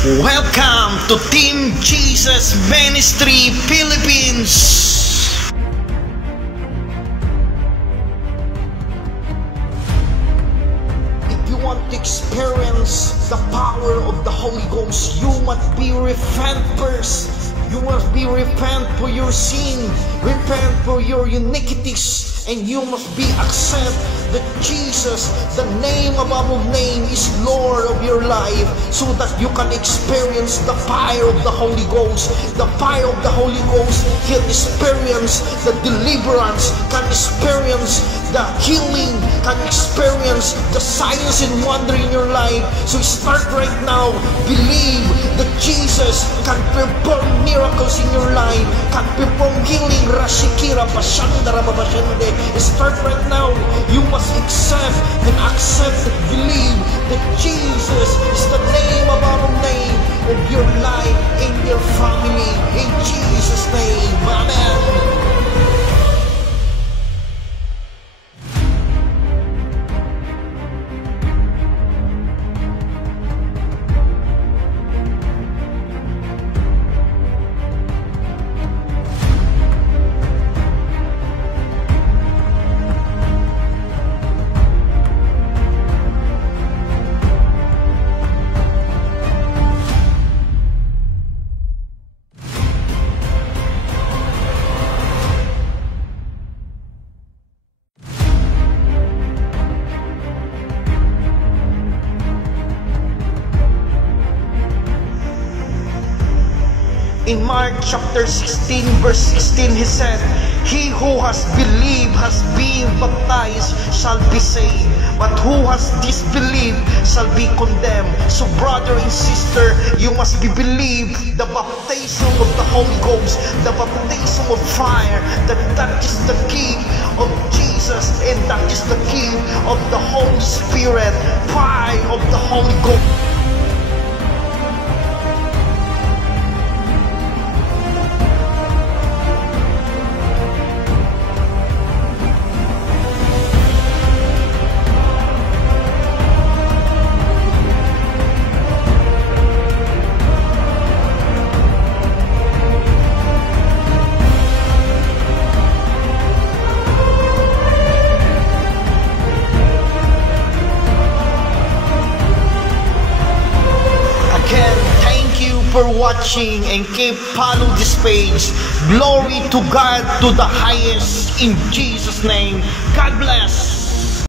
Welcome to Team Jesus Ministry Philippines! If you want to experience the power of the Holy Ghost, you must be repent first. You must be repent for your sin, repent for your iniquities, and you must be accept that Jesus, the name above all name, is Lord of your life, so that you can experience the fire of the Holy Ghost. The fire of the Holy Ghost can experience the deliverance, can experience the healing, can experience the signs and wonder in your life. So start right now. Believe that Jesus can perform miracles in your life, can perform healing. Rashikira Pashandara Babashande. Start right now. You must accept and believe that Jesus is the name above all name of your life and your family. In Jesus' name, amen. In Mark chapter 16 verse 16, he said, "He who has believed, has been baptized, shall be saved, but who has disbelieved shall be condemned." So brother and sister, you must be believed the baptism of the Holy Ghost, the baptism of fire, that is the gift of Jesus, and that is the gift of the Holy Spirit, fire of the Holy Ghost. For watching, and keep follow this page. Glory to God to the highest, in Jesus' name. God bless.